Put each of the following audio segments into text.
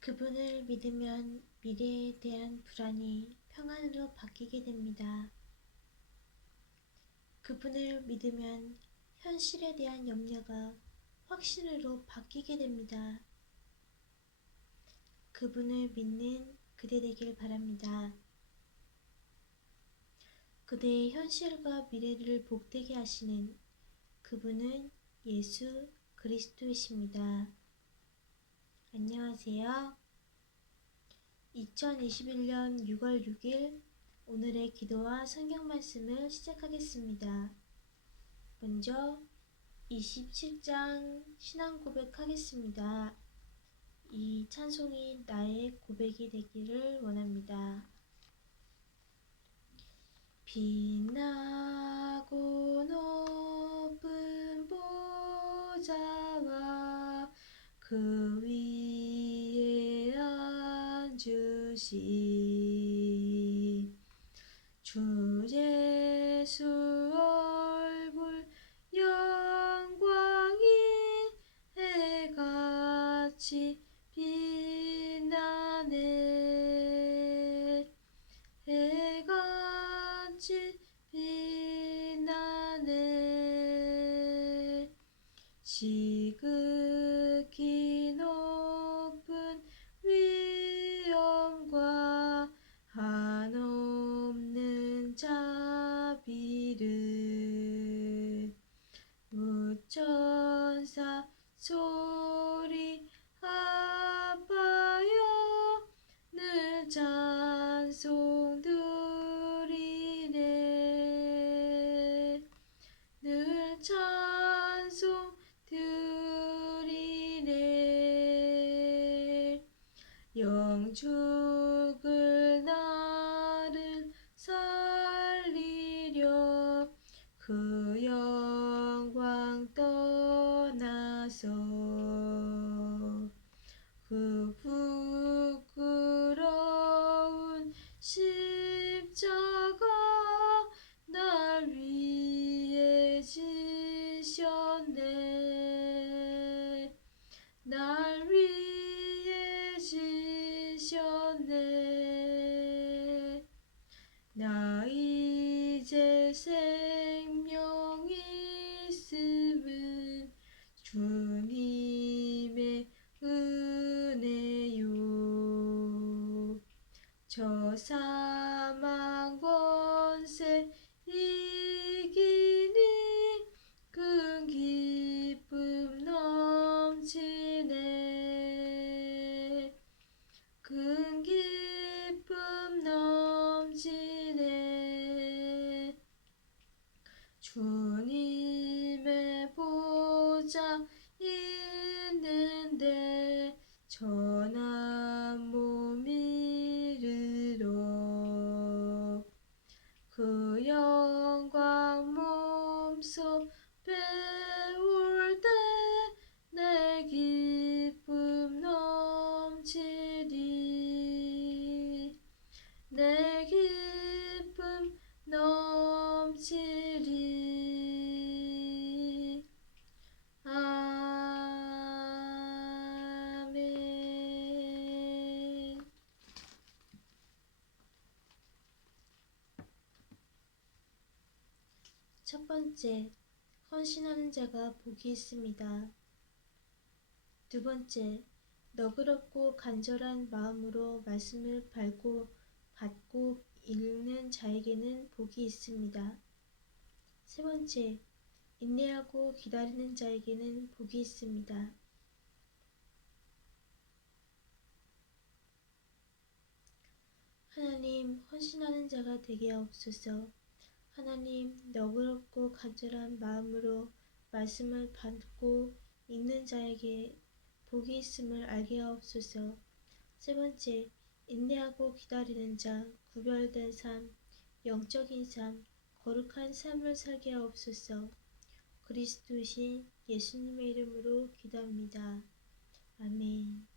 그분을 믿으면 미래에 대한 불안이 평안으로 바뀌게 됩니다. 그분을 믿으면 현실에 대한 염려가 확신으로 바뀌게 됩니다. 그분을 믿는 그대 되길 바랍니다. 그대의 현실과 미래를 복되게 하시는 그분은 예수 그리스도이십니다. 안녕하세요. 2021년 6월 6일 오늘의 기도와 성경 말씀을 시작하겠습니다. 먼저 27장 신앙 고백하겠습니다. 이 찬송이 나의 고백이 되기를 원합니다. 빛나고 높은 보좌와 그 앉으신 주 예수 얼굴 영광이 해같이 빛나네. 해같이 빛나네. 지 드리네. 영죽 주님의 은혜요. 저 사망 권세 이 첫 번째, 헌신하는 자가 복이 있습니다. 두 번째, 너그럽고 간절한 마음으로 말씀을 밟고 받고 읽는 자에게는 복이 있습니다. 세 번째, 인내하고 기다리는 자에게는 복이 있습니다. 하나님, 헌신하는 자가 되게 하옵소서. 하나님, 너그럽고 간절한 마음으로 말씀을 받고 읽는 자에게 복이 있음을 알게 하옵소서. 세 번째, 인내하고 기다리는 자, 구별된 삶, 영적인 삶, 거룩한 삶을 살게 하옵소서. 그리스도이신 예수님의 이름으로 기도합니다. 아멘.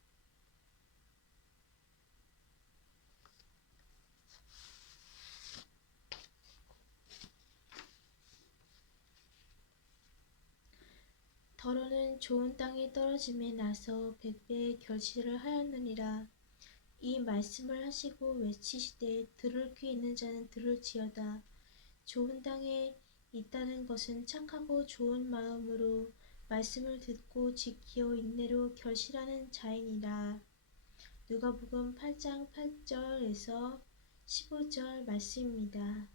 더러는 좋은 땅에 떨어짐에 나서 백배의 결실을 하였느니라. 이 말씀을 하시고 외치시되 들을 귀 있는 자는 들을지어다. 좋은 땅에 있다는 것은 착하고 좋은 마음으로 말씀을 듣고 지키어 인내로 결실하는 자이니라. 누가복음 8장 8절에서 15절 말씀입니다.